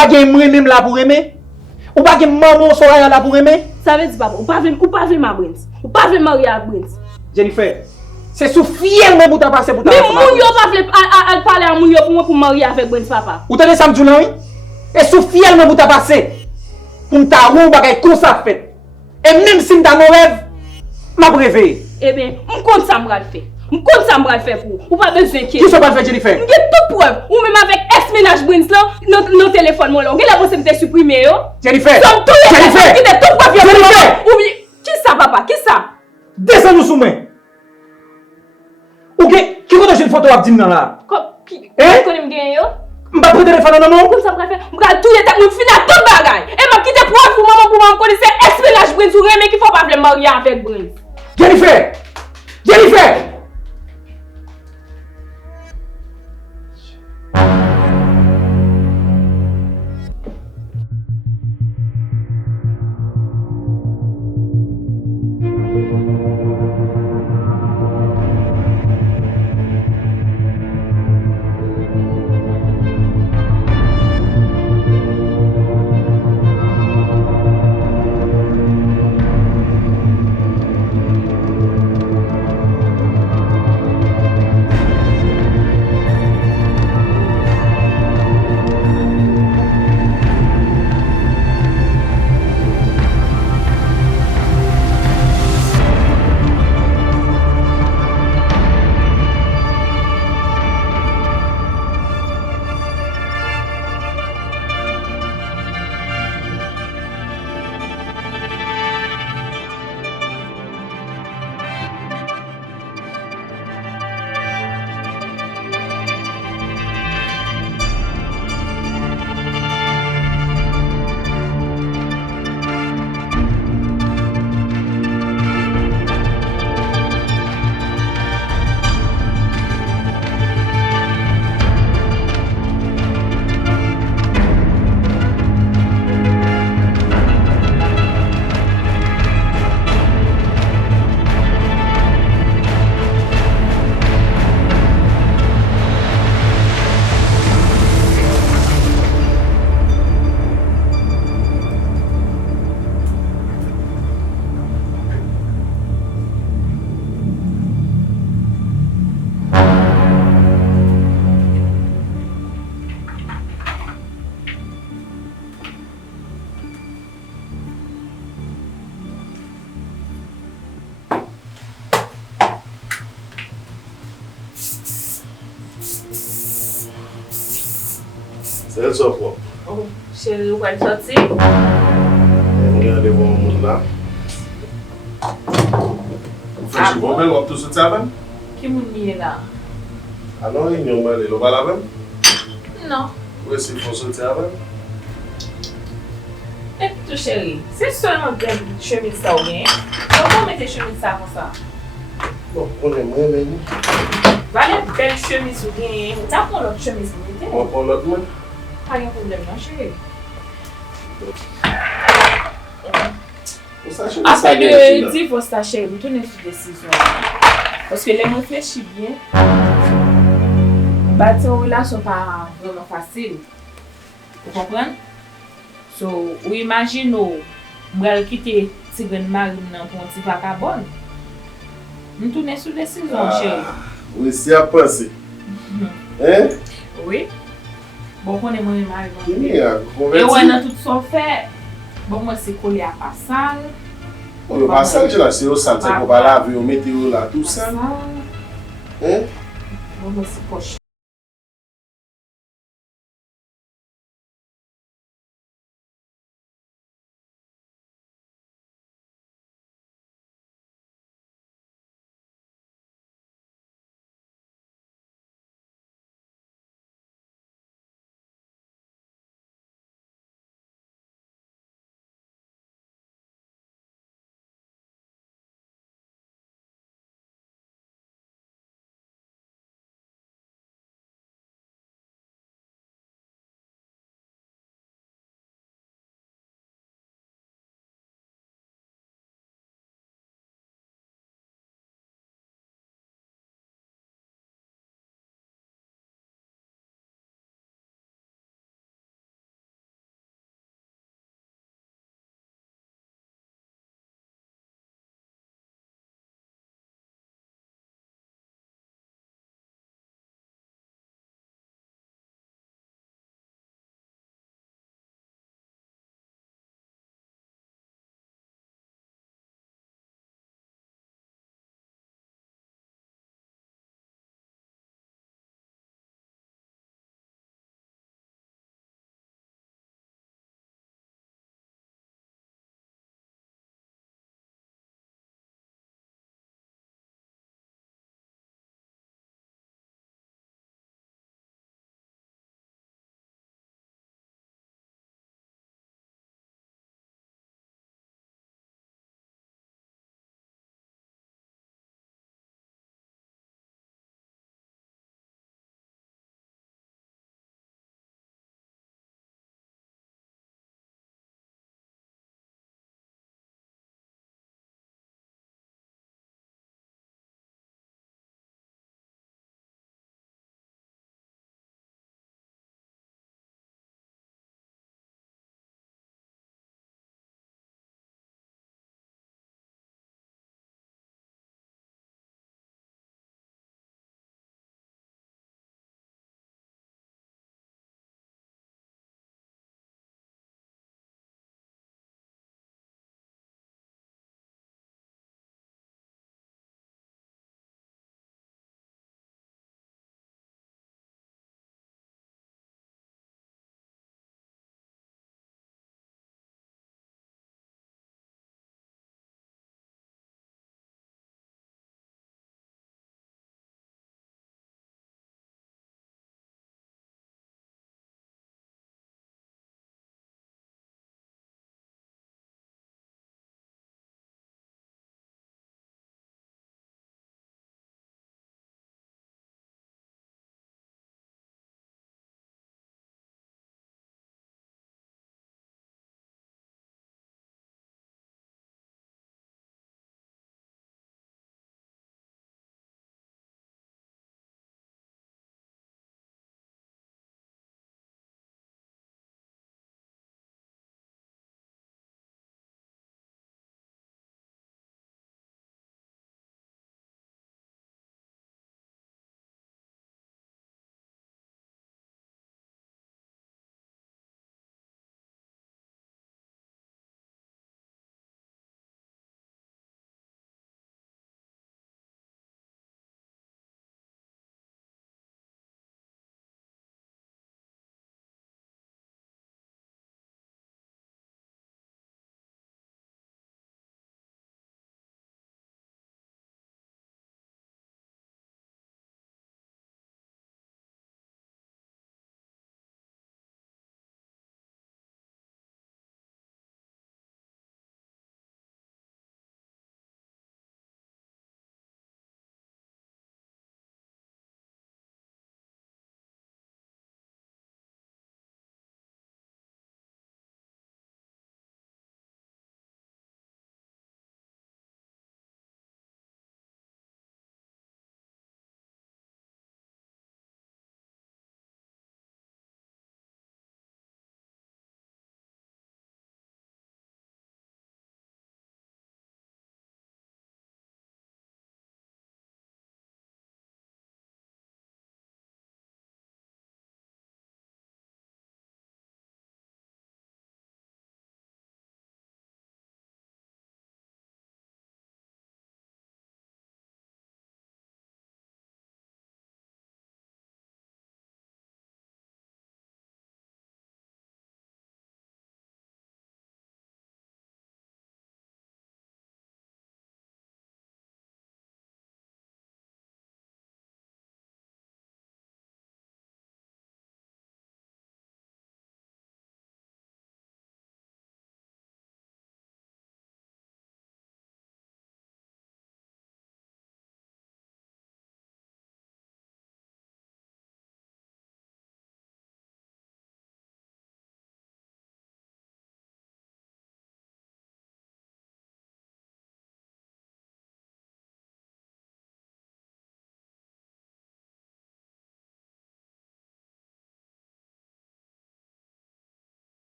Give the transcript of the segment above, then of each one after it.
pas gen moi-même là pour aimer? Ou pas gen maman Soraya là pour aimer? Ça veut dire papa, ou pas vle ma Brins. Ou pas vle marier avec Brins. Jennifer, c'est sous fiel même pour t'as passé pour ta. Mais moun yo pas vle parler à moun yo pour moi pour marier avec Brins papa. Ou t'entends ça me dit là oui? Et sous fiel même pour t'as passé pour m'ta rou bagay comme ça fait. Et même si m'ta mon rêve, m'a prévé. Eh bien, m'konn ça m'ra le faire. M'konn ça m'ra le faire pour. Ou pas besoin qui. Qui ça pas faire Jennifer? M'gè toute preuve. Ou même avec S-ménage Brins là, non téléphone moi là. M'gè la possibilité supprimer yo. Jennifer. Jennifer. Qui de toute preuve. Jennifer. Ou bien qui ça papa? Qui ça? Descends nous sous main. OK, qui connaît une photo à dire là? Qui Hein? connaît m'gè yo? M'pa prendre téléphone non non. Comme ça m'ra faire. M'ga tout état m'fin à tout bagay. Et m'a quitté preuve pour maman pour m'en connaître S-ménage Brins ou rien qu'il faut pas vle marier avec Brins. Jennifer! Jennifer! C'est ça quoi. Oh, chérie, où elle sorti? Regardez mon monde là. Vous bon bel ou tout sorti avec? Qui moun est là? Ah non, il n'y a pas de l'eau avec? Non. Oui, c'est pour sortir avec. Écoute, chérie, c'est seulement bien chemise ça ou bien? Comment mettre chemise ça comme ça? Bon, on est moins mais Valait belle chemise ou bien? Ou t'as pris l'autre chemise pour mettre? on prend l'autre main. Pas de problème, non, chérie. Après de divorce, ta chérie, vous tournez sur décision. Parce que les mots réfléchissent bien. Bâtir une relation pas vraiment facile. Vous comprenez? So, ou imagine ou quitter Tigran Marine pour un petit vagabond. Nous tournons sur décision, chérie. Oui, c'est à penser. Hein? Oui. Bon, on est moins mal. Oui, à Et ouais, dans tout son fait, bon, moi, c'est collé à Passal. le passage là, c'est au sale, c'est pour pas laver, on met là, tout ça. Hein? Bon, moi, c'est poche.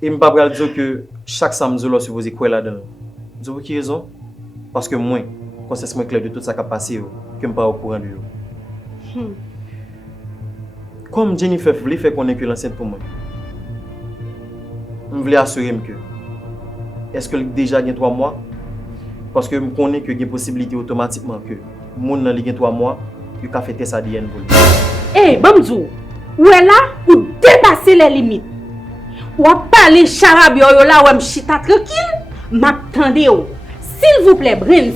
Et je ne peux pas dire que chaque samedi, je supposé quoi là-dedans. Je dis pour qui raison? Parce que moi, conscience moi clair de tout ça qui a passé, que je ne suis pas au courant de lui. Comme Jennifer voulait faire connaître que l'enceinte pour moi, je voulais assurer que est-ce que déjà il y a 3 mois? Parce que je connais que il y a une possibilité automatiquement que le monde dans les 3 mois, il a fait test ADN pour lui. Eh, Bamzou, ou est là pour dépasser les limites. Ou à parler charab yo là ou m'chita tranquille, m'attendez yo. S'il vous plaît, Brins,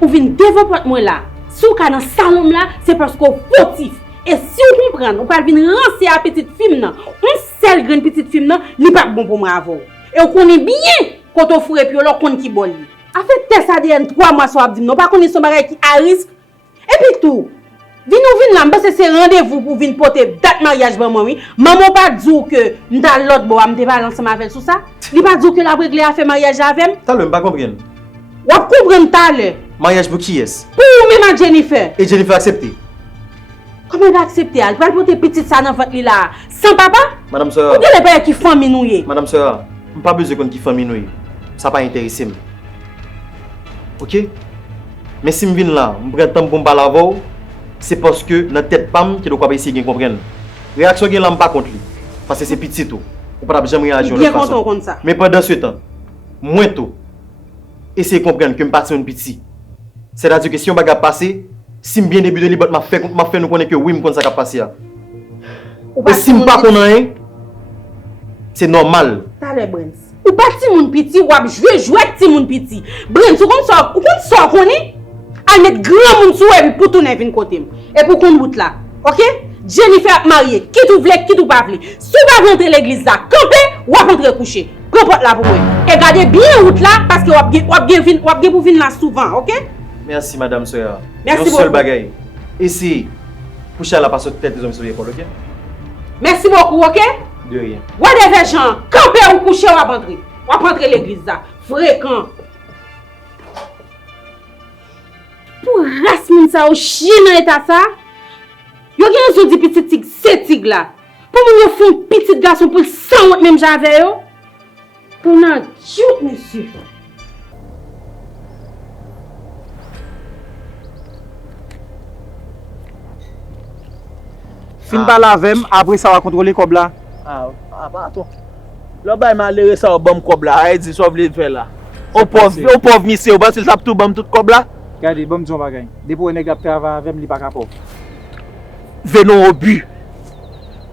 ou vin développer moi là. Si ou ka dans salon là, c'est parce qu'on fautif. Et si vous comprenez, ou pas vin rancer à petite fille nan, on seul grande petite fille nan, li pas bon pour moi avant. Et on connaît bien quand on fourre puis on connaît qui bon li. A fait test ADN 3 mois sur abdim, non pas connaît son bagage qui à risque. Et puis tout. Vin là, parce que c'est rendez-vous pour venir porter date mariage pour moi oui. Maman pas dire que m'ta l'autre bo m'te pas ensemble avec sous ça. Il pas dire que la réglé a fait mariage avec. T'as le pas comprendre. Ou comprendre ta le. Mariage pour qui est-ce? Pour même Jennifer. Et Jennifer accepté. Comment elle accepter? Elle va porter petite ça dans votre là sans papa? Madame sœur. Ou les père qui famille noué. Madame sœur, je pas besoin qu'on qui famille nous. Ça pas intéressé. OK? Mais si je viens là, je prends temps pour me parler avec c'est parce que dans tête pam qui doit pas essayer de comprendre. Réaction qui là pas contre lui parce que c'est petit tout. On pas jamais réagir de façon. Mais pendant ce temps, moins tôt essayer de comprendre que me parti un petit. C'est-à-dire que si on va passer, si me bien début de libre m'a fait nous connaître que oui me connaît ça qui passer. Et si me pas connaît c'est normal. T'as Brins. Ou pas ti moun petit ou ap jouer ti moun petit. Brins, ou kon so connaît à mettre grand monde sur elle pour tourner vinn côté et pour qu'on route là. OK? Jennifer mariée, qui tu vle, qui tu pas vle. Si tu vas rentrer l'église là, camper ou rentrer coucher. Prends porte là pour moi. Et gardez bien route là parce que ou bien pour venir là souvent, OK? Merci madame sœur. Merci beaucoup. Seul bagaille. Ici coucher là parce que tête des hommes sur l'école, OK? Merci beaucoup, OK? De rien. Ouais des gens, camper ou coucher ou rentrer l'église là. Fréquent. Pour race moun sa ou chien dans état ça. Yo gen zo di petit tig, c'est tig là. Pour moun yo font petit garçon pour sans honte même j'avais yo. Pour nan joute monsieur. Fin pas lavem, après ça va contrôler comme là. Attends. Là bas m'a l'air ça au bon cob là, elle dit ça veut faire là. Au pauvre monsieur, au bas il tape tout bon tout cob là. Regardez, bon disons bagay. Depuis on est gap travail avec li pas capable. Venons au but.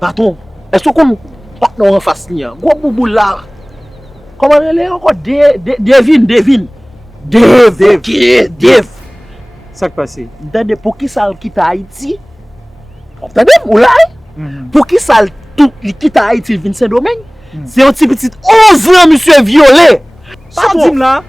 Pardon. Est-ce qu'on pas en face ni gros boubou là. Comment elle est encore Devin. Dave. Ça qui passe. Entendez pour qui ça quitte Haïti? Entendez ou là? Pour qui ça tout quitte Haïti Vincent Domingue? C'est un petit 11 ans monsieur violé. Ça dit là.